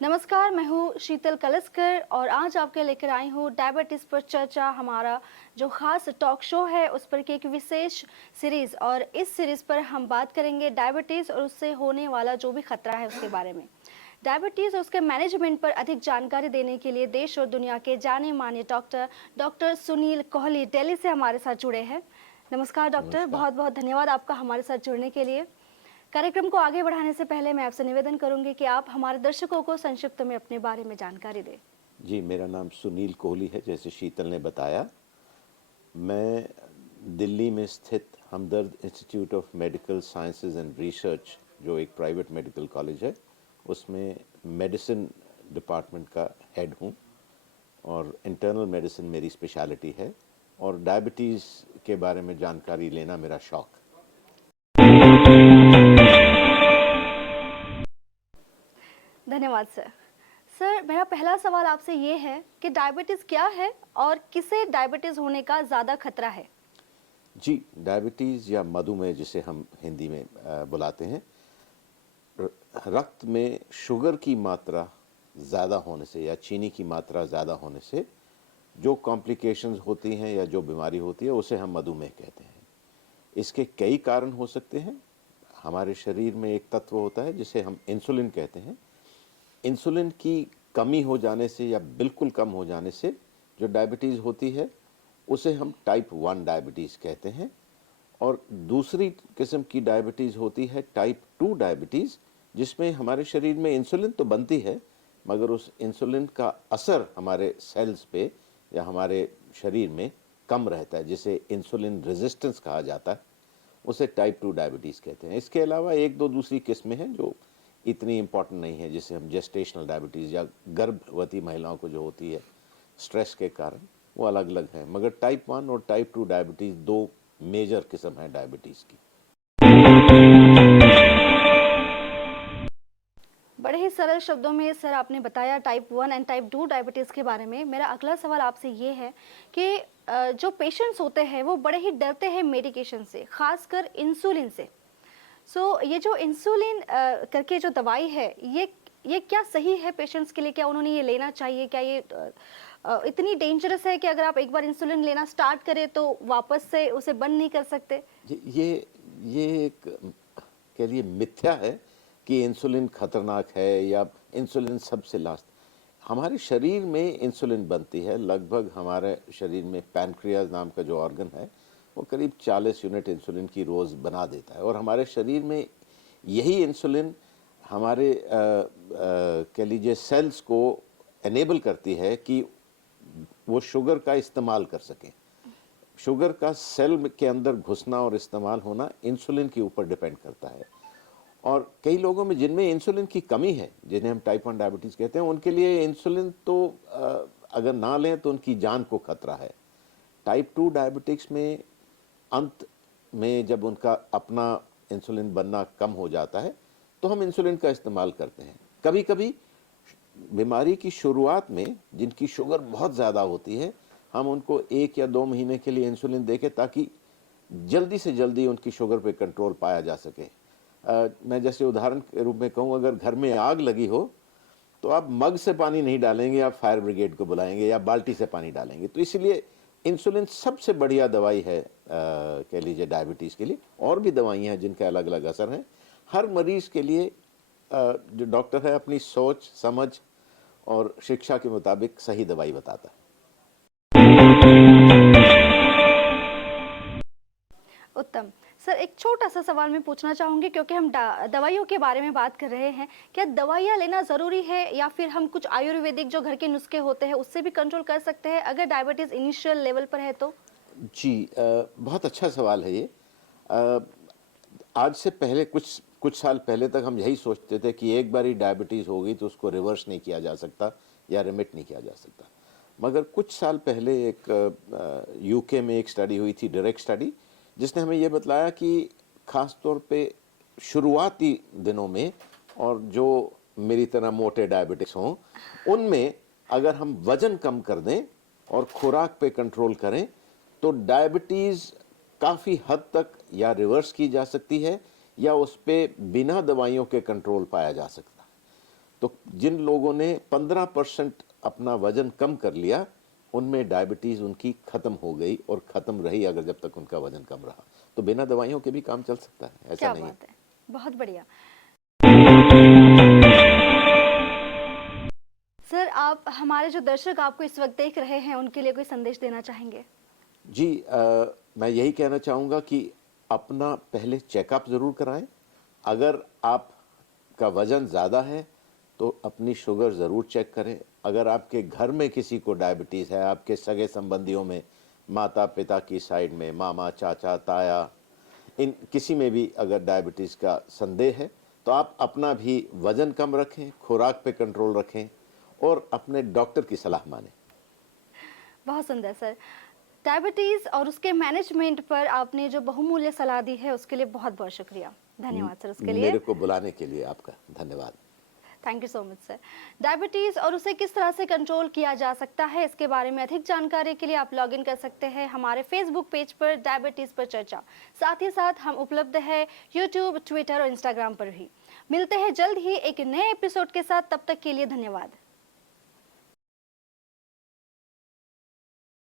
नमस्कार, मैं हूँ शीतल कलस्कर और आज आपके लेकर आई हूँ डायबिटीज़ पर चर्चा। हमारा जो खास टॉक शो है उस पर की एक विशेष सीरीज़, और इस सीरीज़ पर हम बात करेंगे डायबिटीज़ और उससे होने वाला जो भी खतरा है उसके बारे में। डायबिटीज़ और उसके मैनेजमेंट पर अधिक जानकारी देने के लिए देश और दुनिया के जाने माने डॉक्टर डॉक्टर सुनील कोहली दिल्ली से हमारे साथ जुड़े हैं। नमस्कार डॉक्टर, नमस्कार। बहुत बहुत धन्यवाद आपका हमारे साथ जुड़ने के लिए। कार्यक्रम को आगे बढ़ाने से पहले मैं आपसे निवेदन करूंगी कि आप हमारे दर्शकों को संक्षिप्त में अपने बारे में जानकारी दें। जी, मेरा नाम सुनील कोहली है, जैसे शीतल ने बताया। मैं दिल्ली में स्थित Hamdard institute of medical sciences and research, जो एक प्राइवेट मेडिकल कॉलेज है, उसमें मेडिसिन डिपार्टमेंट का हेड हूँ और इंटरनल मेडिसिन मेरी स्पेशलिटी है और डायबिटीज़ के बारे में जानकारी लेना मेरा शौक। धन्यवाद सर। सर, मेरा पहला सवाल आपसे ये है कि डायबिटीज़ क्या है और किसे डायबिटीज़ होने का ज़्यादा खतरा है? जी, डायबिटीज़ या मधुमेह जिसे हम हिंदी में बुलाते हैं, रक्त में शुगर की मात्रा ज़्यादा होने से या चीनी की मात्रा ज़्यादा होने से जो कॉम्प्लिकेशंस होती हैं या जो बीमारी होती है उसे हम मधुमेह कहते हैं। इसके कई कारण हो सकते हैं। हमारे शरीर में एक तत्व होता है जिसे हम इंसुलिन कहते हैं। इंसुलिन की कमी हो जाने से या बिल्कुल कम हो जाने से जो डायबिटीज़ होती है उसे हम टाइप 1 डायबिटीज़ कहते हैं। और दूसरी किस्म की डायबिटीज़ होती है टाइप 2 डायबिटीज़, जिसमें हमारे शरीर में इंसुलिन तो बनती है मगर उस इंसुलिन का असर हमारे सेल्स पे या हमारे शरीर में कम रहता है, जिसे इंसुलिन रेजिस्टेंस कहा जाता है। उसे टाइप 2 डायबिटीज़ कहते हैं। इसके अलावा एक दो दूसरी किस्में हैं जो इतनी इम्पॉर्टेंट नहीं है, जिसे हम जेस्टेशनल डायबिटीज़ या गर्भवती महिलाओं को जो होती है स्ट्रेस के कारण, वो अलग अलग हैं। मगर टाइप 1 और टाइप 2 डायबिटीज़ दो मेजर किस्म है डायबिटीज़ की। बड़े ही सरल शब्दों में सर आपने बताया टाइप 1 एंड टाइप 2 डायबिटीज़ के बारे में। मेरा अगला सवाल आपसे ये है कि जो पेशेंट्स होते हैं वो बड़े ही डरते हैं मेडिकेशन से, खासकर इंसुलिन से। ये जो इंसुलिन करके जो दवाई है, ये क्या सही है पेशेंट्स के लिए? क्या उन्होंने ये लेना चाहिए? क्या ये इतनी डेंजरस है कि अगर आप एक बार इंसुलिन लेना स्टार्ट करें तो वापस से उसे बंद नहीं कर सकते? ये एक कह लिए मिथ्या है कि इंसुलिन खतरनाक है या इंसुलिन सबसे लास्ट। हमारे शरीर में इंसुलिन बनती है, लगभग हमारे शरीर में पैनक्रियाज नाम का जो ऑर्गन है वो करीब 40 यूनिट इंसुलिन की रोज़ बना देता है। और हमारे शरीर में यही इंसुलिन हमारे कह लीजिए सेल्स को एनेबल करती है कि वो शुगर का इस्तेमाल कर सकें। शुगर का सेल के अंदर घुसना और इस्तेमाल होना इंसुलिन के ऊपर डिपेंड करता है। और कई लोगों में जिनमें इंसुलिन की कमी है, जिन्हें हम टाइप 1 डायबिटीज़ कहते हैं, उनके लिए इंसुलिन तो अगर ना लें तो उनकी जान को खतरा है। टाइप 2 डायबिटिक्स में अंत में जब उनका अपना इंसुलिन बनना कम हो जाता है तो हम इंसुलिन का इस्तेमाल करते हैं। कभी कभी बीमारी की शुरुआत में जिनकी शुगर बहुत ज़्यादा होती है, हम उनको 1 या 2 महीने के लिए इंसुलिन देके ताकि जल्दी से जल्दी उनकी शुगर पे कंट्रोल पाया जा सके। मैं जैसे उदाहरण के रूप में कहूँ, अगर घर में आग लगी हो तो आप मग से पानी नहीं डालेंगे, आप फायर ब्रिगेड को बुलाएंगे या बाल्टी से पानी डालेंगे। तो इसलिए इंसुलिन सबसे बढ़िया दवाई है कह लीजिए डायबिटीज़ के लिए। और भी दवाइयाँ हैं जिनके अलग अलग असर हैं। हर मरीज़ के लिए जो डॉक्टर है अपनी सोच समझ और शिक्षा के मुताबिक सही दवाई बताता है। उत्तम। सर, एक छोटा सा सवाल मैं पूछना चाहूँगी, क्योंकि हम दवाइयों के बारे में बात कर रहे हैं। क्या दवाइयाँ लेना ज़रूरी है या फिर हम कुछ आयुर्वेदिक जो घर के नुस्खे होते हैं उससे भी कंट्रोल कर सकते हैं अगर डायबिटीज़ इनिशियल लेवल पर है तो? जी, बहुत अच्छा सवाल है ये। अ, आज से पहले कुछ कुछ साल पहले तक हम यही सोचते थे कि एक बार ही डायबिटीज़ हो गई तो उसको रिवर्स नहीं किया जा सकता या रिमिट नहीं किया जा सकता। मगर कुछ साल पहले एक यूके में एक स्टडी हुई थी, डायरेक्ट स्टडी, जिसने हमें ये बतलाया कि ख़ास तौर पे शुरुआती दिनों में और जो मेरी तरह मोटे डायबिटिक्स हों, उनमें अगर हम वज़न कम कर दें और खुराक पे कंट्रोल करें तो डायबिटीज़ काफ़ी हद तक या रिवर्स की जा सकती है या उस पे बिना दवाइयों के कंट्रोल पाया जा सकता है। तो जिन लोगों ने 15% अपना वजन कम कर लिया, उनमें डायबिटीज उनकी खत्म हो गई और खत्म रही अगर जब तक उनका वजन कम रहा। तो बिना दवाइयों के भी काम चल सकता है, ऐसा क्या नहीं है। बात है, बहुत बढ़िया। सर, आप हमारे जो दर्शक आपको इस वक्त देख रहे हैं उनके लिए कोई संदेश देना चाहेंगे? जी, मैं यही कहना चाहूँगा कि अपना पहले चेकअप ज़रूर कराएं। अगर आपका वज़न ज़्यादा है तो अपनी शुगर ज़रूर चेक करें। अगर आपके घर में किसी को डायबिटीज़ है, आपके सगे संबंधियों में, माता पिता की साइड में, मामा, चाचा, ताया, इन किसी में भी अगर डायबिटीज़ का संदेह है, तो आप अपना भी वज़न कम रखें, खुराक पे कंट्रोल रखें और अपने डॉक्टर की सलाह मानें। बहुत सुंदर सर। डायबिटीज़ और उसके मैनेजमेंट पर आपने जो बहुमूल्य सलाह दी है उसके लिए बहुत बहुत शुक्रिया। धन्यवाद सर उसके लिए। मेरे को बुलाने के लिए आपका धन्यवाद। Thank you so much sir. Diabetes और उसे किस तरह से कंट्रोल किया जा सकता है, इसके बारे में अधिक जानकारी के लिए आप लॉग इन कर सकते हैं हमारे फेसबुक पेज पर डायबिटीज़ पर चर्चा। साथ ही साथ हम उपलब्ध है यूट्यूब, ट्विटर और इंस्टाग्राम पर भी। मिलते हैं जल्द ही एक नए एपिसोड के साथ, तब तक के लिए धन्यवाद।